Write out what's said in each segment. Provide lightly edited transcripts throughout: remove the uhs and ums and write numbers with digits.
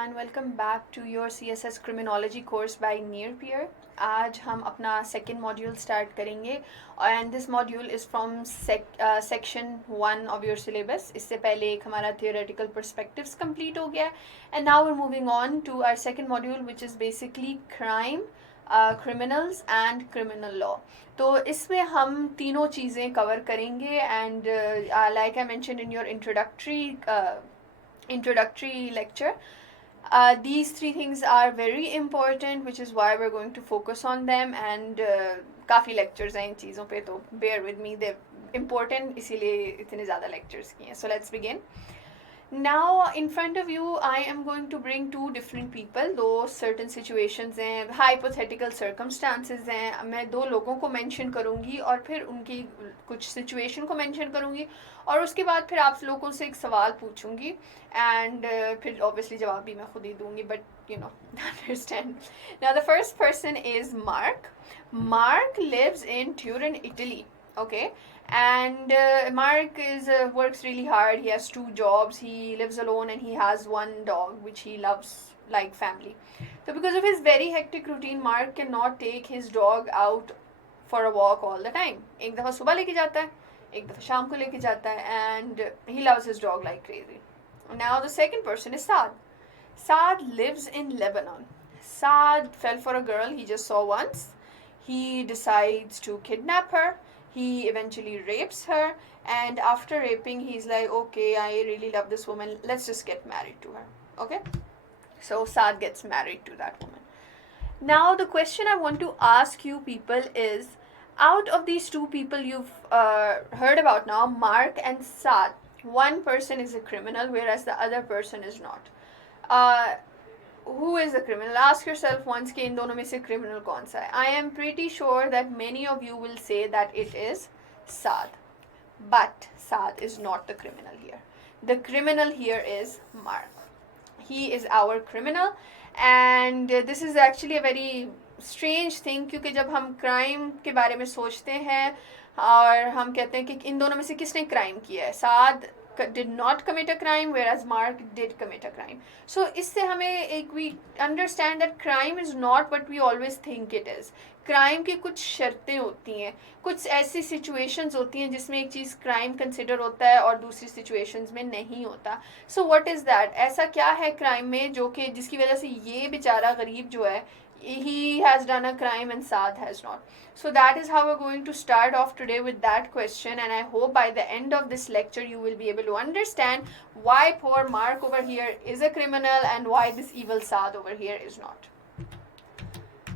and welcome back to your CSS Criminology course by Nearpeer. आज हम अपना second module start करेंगे and this module is from section 1 of your syllabus. इससे पहले एक हमारा theoretical perspectives complete हो गया and now we're moving on to our second module which is basically crime, criminals and criminal law. तो इसमें हम तीनों चीज़ें कवर करेंगे and like I mentioned in your introductory lecture, these three things are very important, which is why we're going to focus on them. And काफ़ी lectures हैं इन चीज़ों पे, तो bear with me, they're important, इसीलिए इतने ज़्यादा lectures किए हैं. So let's begin. Now in front of you I am going to bring two different people. दो certain situations हैं, hypothetical circumstances हैं. मैं दो लोगों को mention करूँगी और फिर उनकी कुछ situation को mention करूँगी और उसके बाद फिर आप लोगों से एक सवाल पूछूँगी and फिर obviously जवाब भी मैं खुद ही दूँगी, but you know understand. Now the first person is Mark. Mark lives in Turin, Italy. Okay, and Mark works really hard. He has two jobs, he lives alone, and he has one dog which he loves like family. So because of his very hectic routine, Mark cannot take his dog out for a walk all the time. एक दफ़ा सुबह लेके जाता है, एक दफ़ा शाम को लेके जाता है, and he loves his dog like crazy. Now the second person is Saad. Saad lives in Lebanon. Saad fell for a girl he just saw once. He decides to kidnap her. He eventually rapes her, and after raping he's like, okay, I really love this woman, let's just get married to her. Okay, so Saad gets married to that woman. Now the question I want to ask you people is, out of these two people you've heard about now, Mark and Saad, one person is a criminal whereas the other person is not. Who is the criminal? Ask yourself once कि इन दोनों में से criminal कौन सा है. I am pretty sure that many of you will say that it is Saad, but Saad is not the criminal here. The criminal here is Mark. He is our criminal, and this is actually a very strange thing, क्योंकि जब हम crime के बारे में सोचते हैं और हम कहते हैं कि इन दोनों में से किसने crime किया है, Saad did not commit a crime whereas Mark did commit a crime. So इससे हमें एक we understand that crime is not what we always think it is. Crime की कुछ शर्तें होती हैं, कुछ ऐसी सिचुएशंस होती हैं जिसमें एक चीज़ क्राइम कंसिडर होता है और दूसरी सिचुएशंस में नहीं होता. सो व्हाट इज़ दैट? ऐसा क्या है क्राइम में जो कि जिसकी वजह से ये बेचारा गरीब जो है, he has done a crime and Saad has not. So that is how we're going to start off today with that question, and I hope by the end of this lecture you will be able to understand why poor Mark over here is a criminal and why this evil Saad over here is not.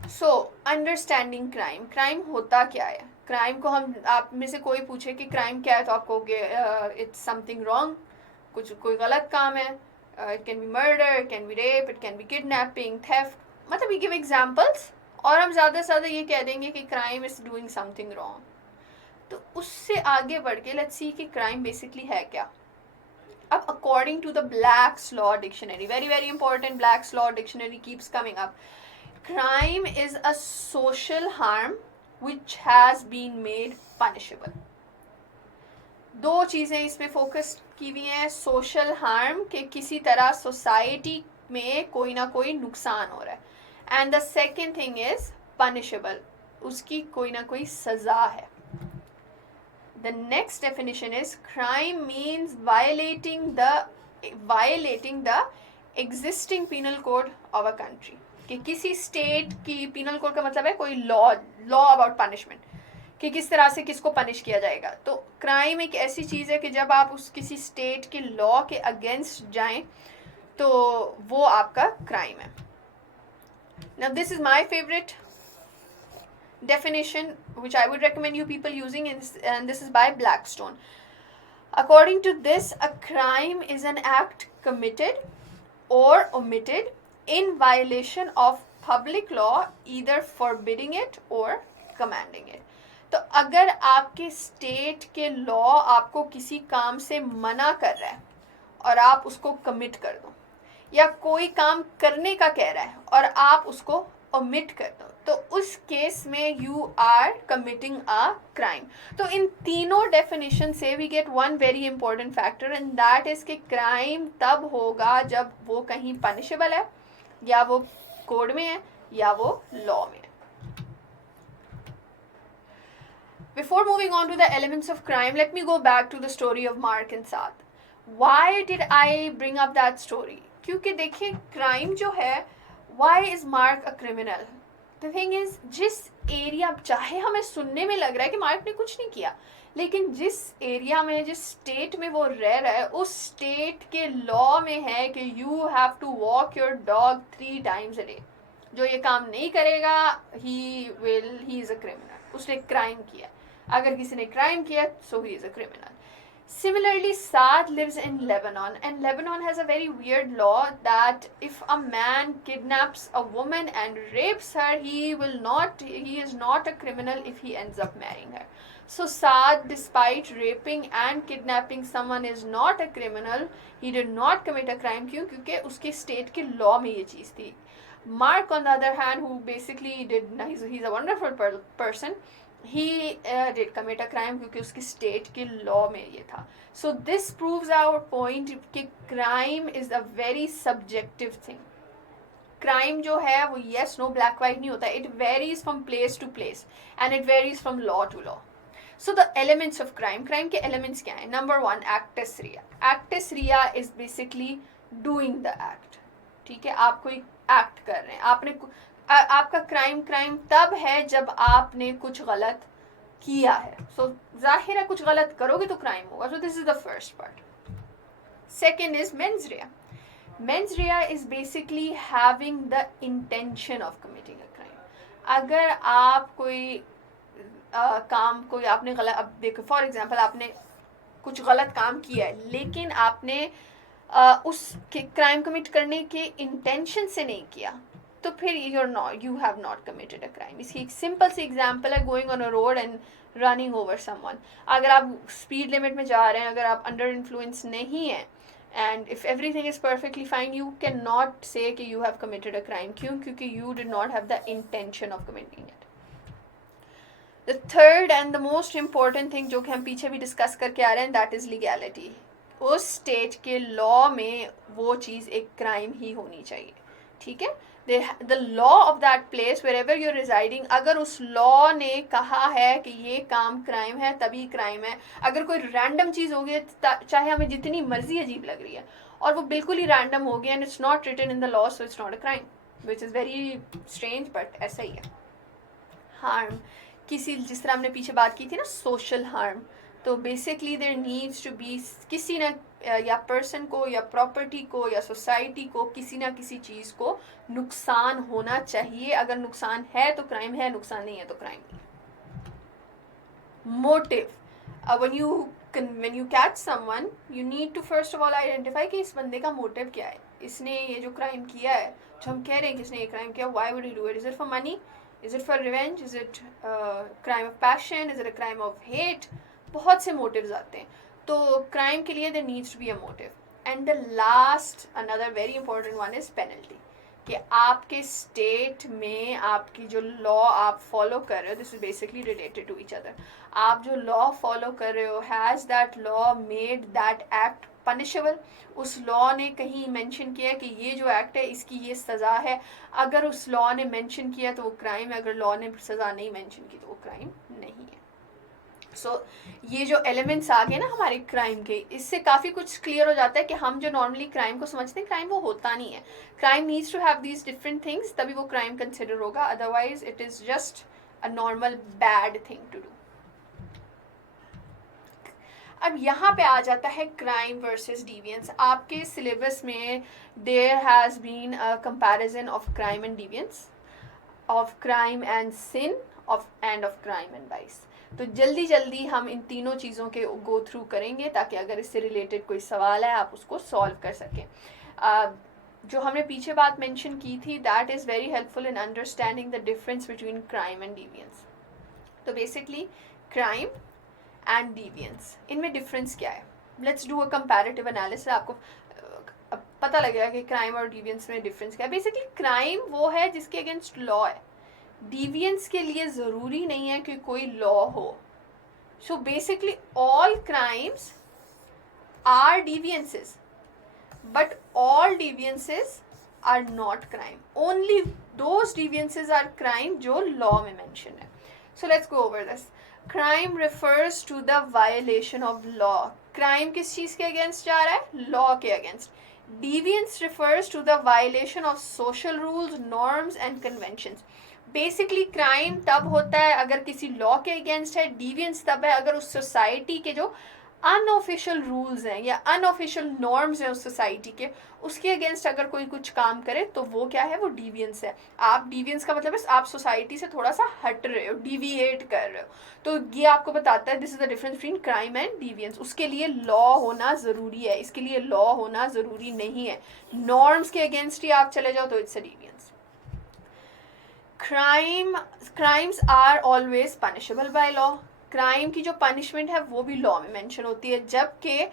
So understanding crime. Crime होता क्या है? Crime को हम आप में से कोई पूछे कि crime क्या है तो आप कहोगे it's something wrong, कुछ कोई गलत काम है. It can be murder, it can be rape, it can be kidnapping, theft. मतलब we give examples और हम ज़्यादा से ज़्यादा ये कह देंगे कि crime is doing something wrong. तो उससे आगे बढ़ के let's see कि crime basically है क्या. अब according to the Black's Law Dictionary, very very important, Black's Law Dictionary keeps coming up. Crime is a social harm which has been made punishable. दो चीज़ें इसमें फोकस की हुई हैं. सोशल हार्म के किसी तरह सोसाइटी में कोई ना कोई नुकसान हो रहा है, and the second thing is punishable, उसकी कोई ना कोई सज़ा है. The next definition is crime means violating the existing penal code of a country. कि किसी स्टेट की पीनल कोड का मतलब है कोई लॉ अबाउट पनिशमेंट, कि किस तरह से किसको पनिश किया जाएगा. तो क्राइम एक ऐसी चीज़ है कि जब आप उस किसी स्टेट के लॉ के अगेंस्ट जाएं तो वो आपका क्राइम है. Now this is my favorite definition which I would recommend you people using, and this is by Blackstone. According to this, a crime is an act committed or omitted in violation of public law, either forbidding it or commanding it. तो अगर आपके state के law आपको किसी काम से मना कर रहा है और आप उसको कमिट कर दो, या कोई काम करने का कह रहा है और आप उसको ओमिट कर दो तो उस केस में you are committing a crime. तो इन तीनों डेफिनेशन से we get one very important factor and that is कि क्राइम तब होगा जब वो कहीं पनिशेबल है, या वो कोड में है, या वो लॉ में है. Before moving on to the elements of crime, let me go back to the story of Mark and Saad. Why did I bring up that story? क्योंकि देखिए क्राइम जो है, why is Mark a criminal? The thing is, जिस area, चाहे हमें सुनने में लग रहा है कि मार्क ने कुछ नहीं किया, लेकिन जिस एरिया में, जिस स्टेट में वो रह रहा है, उस स्टेट के लॉ में है कि you have to walk your dog 3 times a day. जो ये काम नहीं करेगा, ही इज अ क्रिमिनल. उसने क्राइम किया. अगर किसी ने क्राइम किया, so he is a criminal. Similarly, Saad lives in Lebanon, and Lebanon has a very weird law that if a man kidnaps a woman and rapes her, he is not a criminal if he ends up marrying her. So Saad, despite raping and kidnapping someone, is not a criminal. He did not commit a crime. क्यों? क्योंकि उसके state के law में ये चीज़ थी. Mark, on the other hand, who basically he's a wonderful person, he did commit a crime क्योंकि उसकी state के लॉ में ये था. So this proves our point कि crime is a very subjective thing. Crime जो है वो yes no black white नहीं होता. It varies from place to place and it varies from law to law. So the elements of crime के elements क्या हैं? Number 1, actus rea. Actus rea is basically doing the act. ठीक है, आप कोई act कर रहे हैं, आपका क्राइम तब है जब आपने कुछ गलत किया है. सो जाहिर है कुछ गलत करोगे तो क्राइम होगा. So this is the first part. Second is mains Riya. Mains Riya is basically having the intention of committing a crime. अगर आप कोई काम, कोई आपने गलत, अब देखो फॉर एग्जांपल आपने कुछ गलत काम किया है, लेकिन आपने उस क्राइम कमिट करने के इंटेंशन से नहीं किया, तो फिर you have not committed a crime. इसकी एक सिंपल सी एग्जांपल है going on a road and running over someone. अगर आप स्पीड लिमिट में जा रहे हैं, अगर आप अंडर इन्फ्लुएंस नहीं है, and if everything is perfectly fine, you can not से कि you have committed a crime. क्यों? क्योंकि you did not have the intention of committing it. The third and the most important thing जो कि हम पीछे भी डिस्कस करके आ रहे हैं, दैट इज लीगैलिटी. उस स्टेट के लॉ में वो चीज़ एक क्राइम ही होनी चाहिए. ठीक है, the law of that place wherever you're residing, अगर उस लॉ ने कहा है कि ये काम क्राइम है, तभी क्राइम है. अगर कोई रैंडम चीज़ होगी, चाहे हमें जितनी मर्जी अजीब लग रही है, और वो बिल्कुल ही रैंडम होगी and it's not written in the law, so it's not a crime, which is very strange, but ऐसा ही है. हार्म, जिस तरह हमने पीछे बात की थी ना, सोशल हार्म. तो basically there needs to be किसी ना, या पर्सन को, या प्रॉपर्टी को, या सोसाइटी को किसी ना किसी चीज़ को नुकसान होना चाहिए. अगर नुकसान है तो क्राइम है, नुकसान नहीं है तो क्राइम नहीं. Motive, when you catch someone, you need to first of all identify कि इस बंदे का मोटिव क्या है. इसने ये जो क्राइम किया है, जो हम कह रहे हैं कि इसने ये क्राइम किया, why would he do it? Is it for money? Is it for revenge? Is it crime of passion? Is it a crime of hate? बहुत से मोटिव्स आते हैं. तो क्राइम के लिए there needs to be a motive. And the last, another very important one is penalty. कि आपके state में आपकी जो लॉ आप फॉलो कर रहे हो, this is basically related to each other. आप जो लॉ फॉलो कर रहे हो, has that law made that act punishable? उस लॉ ने कहीं मेंशन किया कि ये जो एक्ट है इसकी ये सज़ा है. अगर उस लॉ ने मेंशन किया तो वो क्राइम है, अगर लॉ ने सज़ा नहीं मेंशन की तो वो क्राइम नहीं है. सो ये जो एलिमेंट्स आ गए ना हमारे क्राइम के, इससे काफ़ी कुछ क्लियर हो जाता है कि हम जो नॉर्मली क्राइम को समझते हैं, क्राइम वो होता नहीं है. Crime needs to have these different things, तभी वो क्राइम कंसिडर होगा, otherwise it is just a normal bad thing to do. अब यहाँ पे आ जाता है क्राइम वर्सेस डिवियंस. आपके सिलेबस में there has been a comparison of crime and deviance, of crime and sin, of crime and vice. तो जल्दी जल्दी हम इन तीनों चीज़ों के गो थ्रू करेंगे ताकि अगर इससे रिलेटेड कोई सवाल है आप उसको सॉल्व कर सकें. जो हमने पीछे बात मेंशन की थी, that is very helpful in understanding the difference between crime and deviance. तो बेसिकली क्राइम एंड डिवियंस, इनमें डिफरेंस क्या है? Let's do a comparative analysis. आपको पता लगेगा कि क्राइम और डिवियंस में डिफरेंस क्या है. बेसिकली क्राइम वो है जिसके अगेंस्ट लॉ है. डिवियंस के लिए ज़रूरी नहीं है कि कोई लॉ हो. So basically all crimes are deviances, but all deviances are not crime. Only those deviances are crime जो law में mention है. So let's go over this. Crime refers to the violation of law. Crime किस चीज़ के against जा रहा है? Law के against. Deviance refers to the violation of social rules, norms and conventions. Basically crime तब होता है अगर किसी लॉ के अगेंस्ट है. डिवियंस तब है अगर उस सोसाइटी के जो अनऑफिशियल रूल्स हैं या अनऑफिशियल नॉर्म्स हैं उस सोसाइटी के, उसके अगेंस्ट अगर कोई कुछ काम करे तो वो क्या है, वो डिवियंस है. आप डिवियंस का मतलब है आप सोसाइटी से थोड़ा सा हट रहे हो, डिविएट कर रहे हो. तो ये आपको बताता है this is the difference between crime and deviance. उसके लिए लॉ होना ज़रूरी है, इसके लिए लॉ होना ज़रूरी नहीं है. नॉर्म्स के अगेंस्ट ही आप चले जाओ तो it's a deviance. Crimes are always punishable by law. Crime की जो पनिशमेंट है वो भी लॉ में मेंशन होती है, जबकि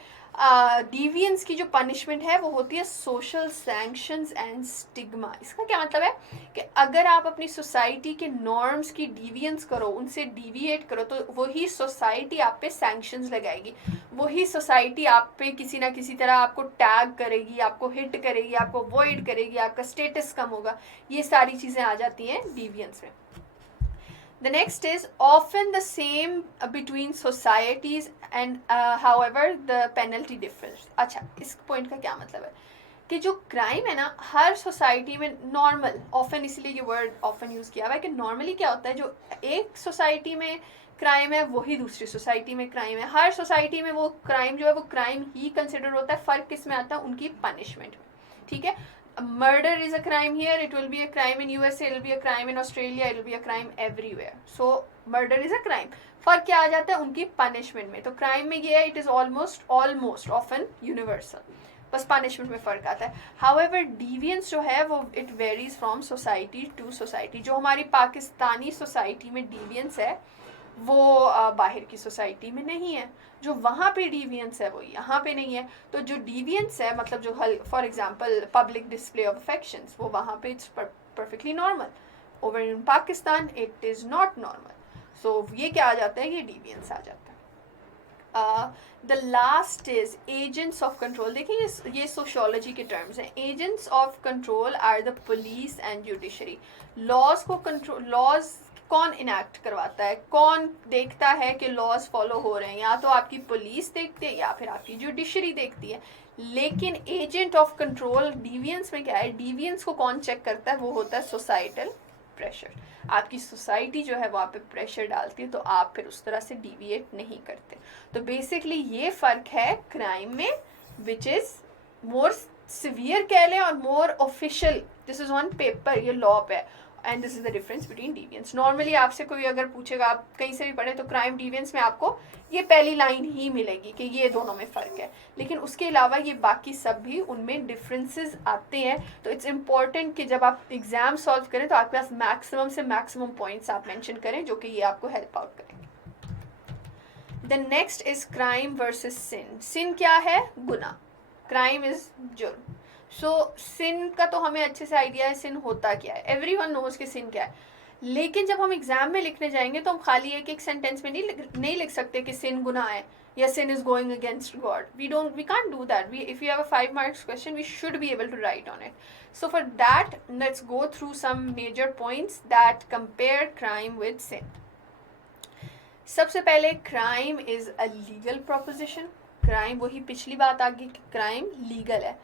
डिवियंस की जो पनिशमेंट है वो होती है सोशल सैंक्शंस एंड स्टिग्मा. इसका क्या मतलब है कि अगर आप अपनी सोसाइटी के नॉर्म्स की डिवियंस करो, उनसे डिविएट करो, तो वही सोसाइटी आप पे सैंक्शंस लगाएगी, वही सोसाइटी आप पे किसी ना किसी तरह आपको टैग करेगी, आपको हिट करेगी, आपको अवॉइड करेगी, आपका स्टेटस कम होगा. ये सारी चीज़ें आ जाती हैं डिवियंस में. The next is often the same between societies and however the penalty differs. अच्छा, इस पॉइंट का क्या मतलब है कि जो क्राइम है ना हर सोसाइटी में नॉर्मल, ऑफन इसलिए ये वर्ड ऑफन यूज़ किया हुआ है कि नॉर्मली क्या होता है, जो एक सोसाइटी में क्राइम है वही दूसरी सोसाइटी में क्राइम है. हर सोसाइटी में वो क्राइम जो है वो क्राइम ही कंसिडर होता है. फ़र्क किस में आता है, उनकी पनिशमेंट में. ठीक है, murder is a crime here, it will be a crime in USA, it will be a crime in Australia, it will be a crime everywhere. So murder is a crime. फर्क क्या आ जाता है उनकी punishment में. तो crime में ये है it is almost often universal, बस पनिशमेंट में फ़र्क आता है. हाउएवर डिवियंस जो है वो it varies from society to society. जो हमारी पाकिस्तानी सोसाइटी में डिवियंस है वो बाहर की सोसाइटी में नहीं है. जो वहाँ पे डिवियंस है वो यहाँ पे नहीं है. तो जो डिवियंस है मतलब जो for example public display of affections, वो वहाँ पे it's perfectly normal. Over in Pakistan it is not normal. So ये क्या आ जाता है, ये डिवियंस आ जाता है. The last is agents of control. देखिए ये सोशियोलॉजी के टर्म्स हैं. Agents of control are the police and judiciary. Laws को कंट्रोल, लॉज कौन इनैक्ट करवाता है, कौन देखता है कि लॉज फॉलो हो रहे हैं, या तो आपकी पुलिस देखती है या फिर आपकी जुडिशरी देखती है. लेकिन एजेंट ऑफ कंट्रोल डिवियंस में क्या है, डिवियंस को कौन चेक करता है, वो होता है सोसाइटल प्रेशर. आपकी सोसाइटी जो है वो आप पे प्रेशर डालती है तो आप फिर उस तरह से डिविएट नहीं करते. तो बेसिकली ये फ़र्क है क्राइम में, विच इज़ मोर सिवियर कह लें और more official. This is on paper, ये लॉ पे है. And this is the difference between deviance. Normally आपसे कोई अगर पूछेगा, आप कहीं से भी पढ़े, तो क्राइम डिवियंस में आपको ये पहली लाइन ही मिलेगी कि ये दोनों में फ़र्क है. लेकिन उसके अलावा ये बाकी सब भी उनमें डिफरेंसेस आते हैं. तो इट्स इम्पॉर्टेंट कि जब आप एग्ज़ाम सॉल्व करें तो आपके पास मैक्सिमम से मैक्सिमम पॉइंट्स आप मेंशन करें, जो कि ये आपको हेल्प आउट करेंगे. The next is crime versus sin. Sin क्या है, गुनाह. क्राइम इज जुर्म. सो सिन का तो हमें अच्छे से आइडिया है सिन होता क्या है, एवरीवन नोज कि सिन क्या है. लेकिन जब हम एग्जाम में लिखने जाएंगे तो हम खाली एक सेंटेंस में नहीं लिख सकते कि सिन गुनाह है या sin is going against God. We can't do that. If you have a 5 marks question we should be able to write on it. So for that let's go through some major points that compare crime with sin. सबसे पहले crime is a legal proposition. Crime, वही पिछली बात आ गई कि crime legal है,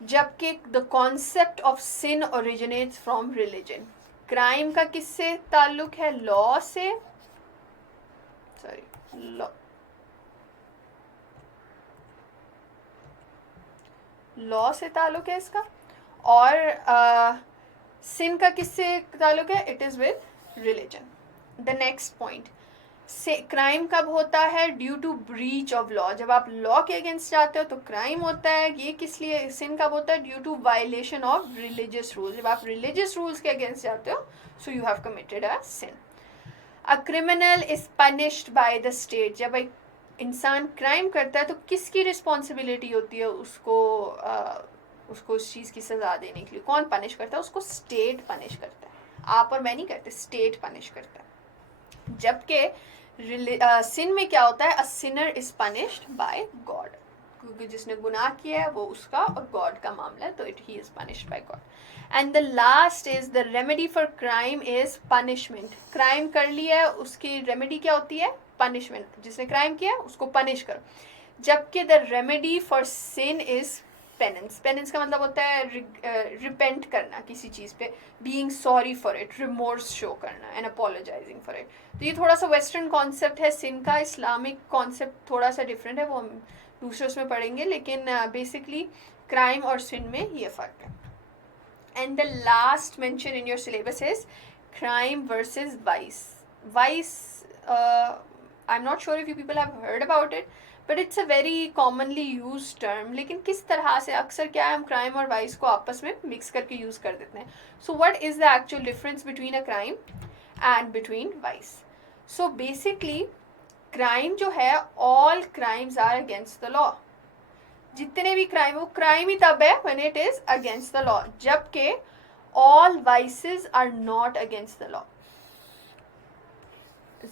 जबकि the concept of sin originates from religion. Crime का किससे ताल्लुक है, लॉ से, लॉ से ताल्लुक है इसका. और सिन का किससे ताल्लुक है, it is with religion. The next point, से क्राइम कब होता है, due to breach of law. जब आप लॉ के अगेंस्ट जाते हो तो क्राइम होता है. ये किस लिए, सिन कब होता है, due to violation of religious rules. जब आप रिलीजियस रूल्स के अगेंस्ट जाते हो so you have committed a sin. A criminal is punished by the state. जब एक इंसान क्राइम करता है तो किसकी रिस्पॉन्सिबिलिटी होती है उसको उसको उस चीज़ की सज़ा देने के लिए। कौन पनिश करता है उसको? स्टेट पनिश करता है, आप और मैं नहीं करते, स्टेट पनिश करता है। जबकि सिन में क्या होता है? अ Sinner is punished bye God, क्योंकि जिसने गुनाह किया है वो उसका और गॉड का मामला है, तो it he is punished bye God. And the last is the remedy for crime is punishment. Crime कर लिया है, उसकी रेमेडी क्या होती है? पनिशमेंट। जिसने क्राइम किया उसको पनिश करो। जबकि the remedy for sin is penance. Penance का मतलब होता है रिपेंट करना किसी चीज़ पे, being sorry for it, remorse show करना एंड अपोलोजाइजिंग फॉर इट। तो ये थोड़ा सा वेस्टर्न कॉन्सेप्ट है सिन का, इस्लामिक कॉन्सेप्ट थोड़ा सा डिफरेंट है, वो हम दूसरे उसमें पढ़ेंगे, लेकिन बेसिकली क्राइम और सिन में ये फ़र्क है। And the last mention in your syllabus is crime versus vice. Vice, I am not sure if you people have heard about it, but it's a very commonly use term. लेकिन किस तरह से अक्सर क्या है, हम क्राइम और vice को आपस में मिक्स करके यूज़ कर देते हैं। So what is the actual difference between a crime and between vice? So basically crime जो है, all crimes are against the law. जितने भी क्राइम, वो क्राइम ही तब है when it is against the law. जबकि all vices are not against the law.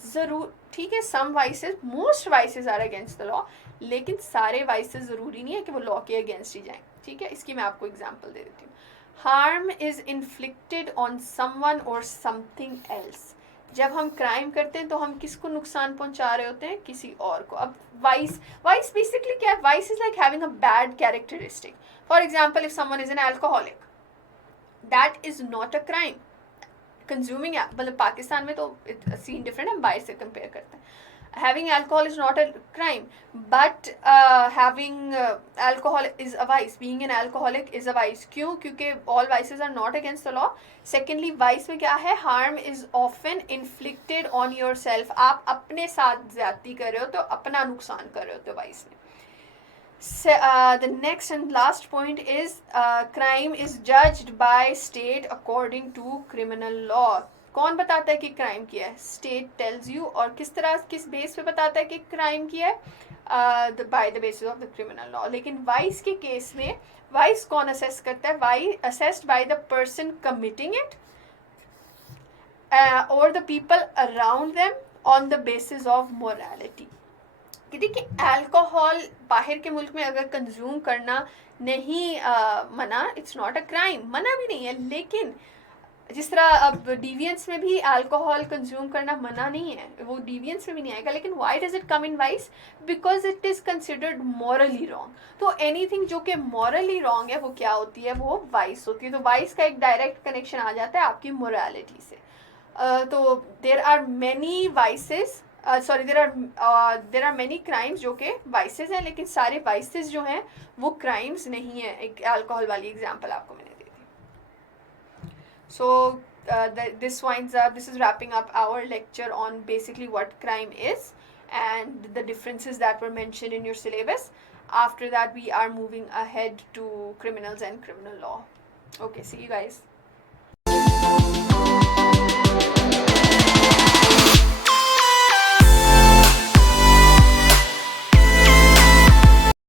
जरूर ठीक है, some vices, most vices are against the law, लेकिन सारे वाइसेस जरूरी नहीं है कि वो लॉ के अगेंस्ट ही जाएं। ठीक है, इसकी मैं आपको एग्जांपल दे देती हूँ। Harm is inflicted on someone और समथिंग एल्स। जब हम क्राइम करते हैं तो हम किसको नुकसान पहुंचा रहे होते हैं? किसी और को। अब वाइस, वाइस बेसिकली क्या है? Vice is like having a bad characteristic. For example, if someone is an alcoholic, that is not a crime. Consuming, मतलब पाकिस्तान में तो सीन डिफरेंट है, बाहर से कंपेयर करते हैं। Having alcohol is not a crime, but having alcohol is a vice. Being an alcoholic is a vice. क्यों? क्योंकि all vices are not against the law. Secondly, vice में क्या है? Harm is often inflicted on yourself. आप अपने साथ ज्यादती कर रहे हो तो अपना नुकसान कर रहे हो तो vice में। The next and last point is crime is judged by state according to criminal law. कौन बताता है कि क्राइम किया है? State tells you. और किस तरह, किस बेस पे बताता है कि क्राइम किया है? By the basis of the criminal law. लेकिन वाइस के केस में वाइस कौन असेस करता है? Vice assessed by the person committing it और the people around them on the basis of morality. कि देखिए, अल्कोहल बाहर के मुल्क में अगर कंज्यूम करना नहीं मना, इट्स नॉट अ क्राइम, मना भी नहीं है। लेकिन जिस तरह अब डिवियंस में भी अल्कोहल कंज्यूम करना मना नहीं है, वो डिवियंस में भी नहीं आएगा। लेकिन why does it come in vice? Because it is considered morally wrong. तो एनीथिंग जो कि मॉरली रॉन्ग है वो क्या होती है? वो वाइस होती है। तो वाइस का एक डायरेक्ट कनेक्शन आ जाता है आपकी मोरालिटी से। तो there are many vices, sorry there are many crimes जो कि वाइसेस हैं, लेकिन सारे वाइसेस जो हैं वो क्राइम्स नहीं है। एक अल्कोहल वाली एग्जांपल आपको मैंने दे दी। So this is wrapping up our lecture on basically what crime is and the differences that were mentioned in your syllabus. After that, we are moving ahead to criminals and criminal law. Okay, see you guys.